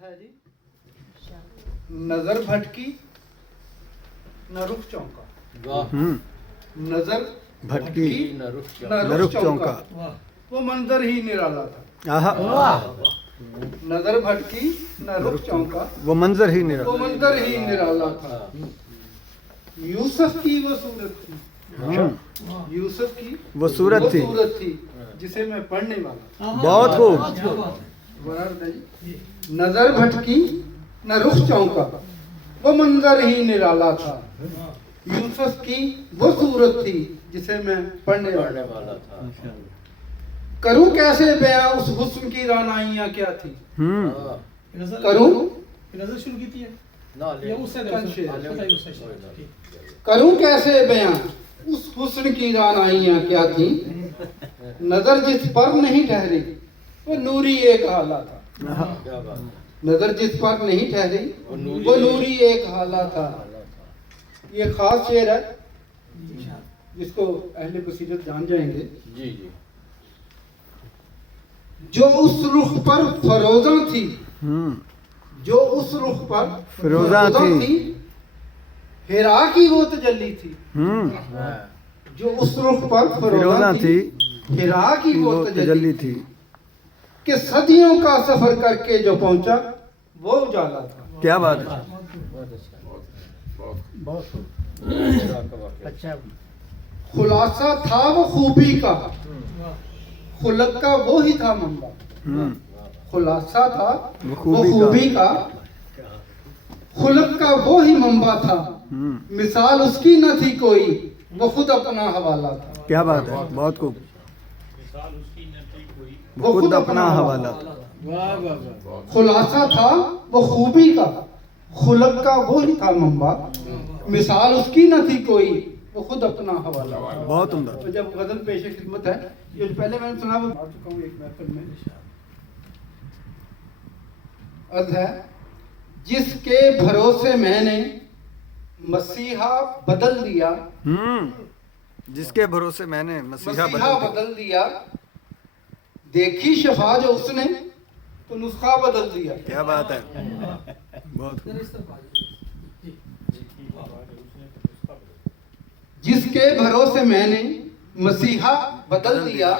है जी, नजर भटकी न रुख चौंका। नजर भटकी न रुख चौंका, वो मंजर ही निराला था। आहा, नजर भटकी न रुख चौंका, वो मंजर ही निरा। वो मंजर ही निराला था। यूसुफ की वो सूरत थी, यूसुफ की वो सूरत थी जिसे मैं पढ़ने वाला। बहुत खूब। नजर भटकी न रुख चौंका, वो मंजर ही निराला था। यूसुफ की वो सूरत थी जिसे मैं पढ़ने वाला था। करूं कैसे बयां उस हुस्न की रानाइयां क्या थी। करूं नजर शुरू की थी ये उससे करूं कैसे बयां उस हुस्न की रानाइयां क्या थी। नजर जिस पर नहीं ठहरी वो नूरी एक हाला था। नजर जिस पर नहीं ठहरी वो नूरी एक हाला था। ये खास शेर है जिसको अहले बसीरत जान जाएंगे। जी जी। जो उस रुख पर फरोजा थी, जो उस रुख पर फिरोजा थी, हिरा की वो तजल्ली थी। जो उस रुख पर फिरोजा थी, हिरा की वो तजल्ली थी। कि सदियों का सफर करके जो पहुंचा वो उजाला था। क्या बात है। अच्छा। खुलासा था वो खूबी का, खुलक का वो ही था मंबा। खुलासा था वो खूबी का, खुलक का वो ही मंबा था। मिसाल उसकी न थी कोई, वो खुद अपना हवाला था। क्या बात है, बहुत खूब। वो खुद अपना हवाला। खुलासा था वो खूबी का, खुलक का वो ही था मंबा। मिसाल उसकी न थी कोई, वो खुद अपना हवाला। बहुत उम्दा। तो जब गजल पेश खिदमत है, ये जो पहले मैंने सुना वो आ चुका हूँ एक महफिल में। अर्ज है, जिसके भरोसे मैंने मसीहा बदल दिया। जिसके भरोसे मैंने मसीहा बदल दिया। देखी शफा जो उसने तो नुस्खा बदल दिया। क्या बात है, बहुत खूब। जिसके भरोसे मैंने मसीहा बदल दिया।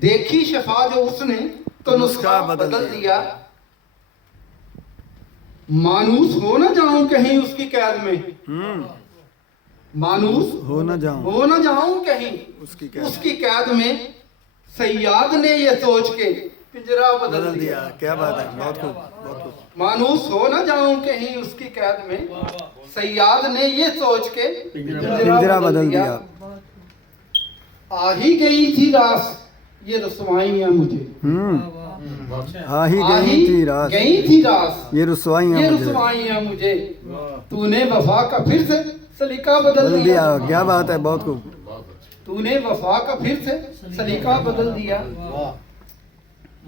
देखी शफा जो उसने तो नुस्खा बदल दिया। मानूस हो न जाऊं कहीं उसकी कैद में। मानूस हो न जाऊं कहीं उसकी कैद में। सैयाद ने ये सोच के पिंजरा बदल दिया। क्या बात है, बहुत खूब, बहुत खूब। मानूस हो न जाऊं कहीं उसकी कैद में। सैयाद ने ये सोच के पिंजरा बदल दिया। आ ही गई थी रास ये रसवाइयां मुझे। आ ही गई थी रास ये रुसवाइयां मुझे। तूने वफा का फिर से सलीका बदल दिया। क्या बात है, बहुत खूब। तूने वफा का फिर से सलीका बदल दिया।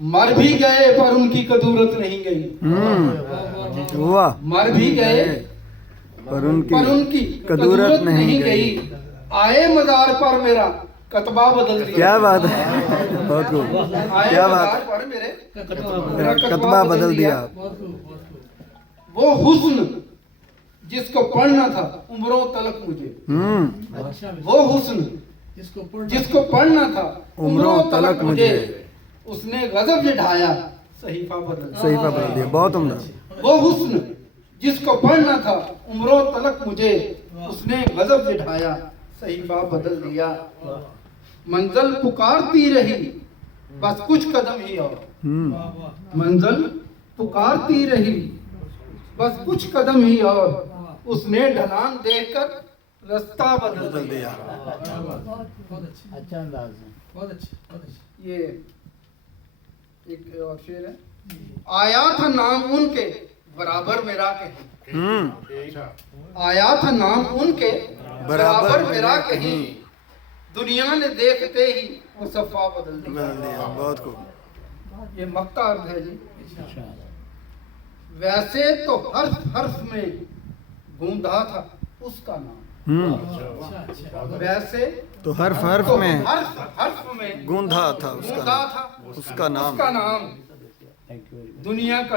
मर भी गए पर उनकी कदूरत नहीं गई। मर भी गए पर उनकी कदूरत नहीं गई। आए मजार पर मेरा कतबा बदल दिया। क्या बात है, बहुत खूब। क्या बात पर मेरे कतबा बदल दिया। वो हुस्न जिसको पढ़ना था उम्रों तलक मुझे। वो हुस्न जिसको पढ़ना था उम्रों तलक मुझे। उसने गजब से ढाया सहीफा बदल दिया। बहुत उम्दा। वो हुस्न जिसको पढ़ना था उम्रों तलक मुझे। उसने गजब से ढाया सहीफा बदल दिया। मंजिल पुकारती रही बस कुछ कदम ही और। मंजिल पुकारती रही बस कुछ कदम ही और। उसने ढलान देखकर रास्ता बदल दिया। अच्छा अंदाज है, बहुत अच्छा। ये एक और शेर है। आया था नाम उनके बराबर मेरा कहीं। आया था नाम उनके बराबर मेरा कहीं। दुनिया ने देखते ही वो सफा बदल दिया। बहुत खूब। ये मक्का अर्थ है जी। वैसे तो हर्फ हर्फ में गूंधा था उसका नाम। वैसे तो हर्फ में में गूंधा था उसका नाम। दुनिया का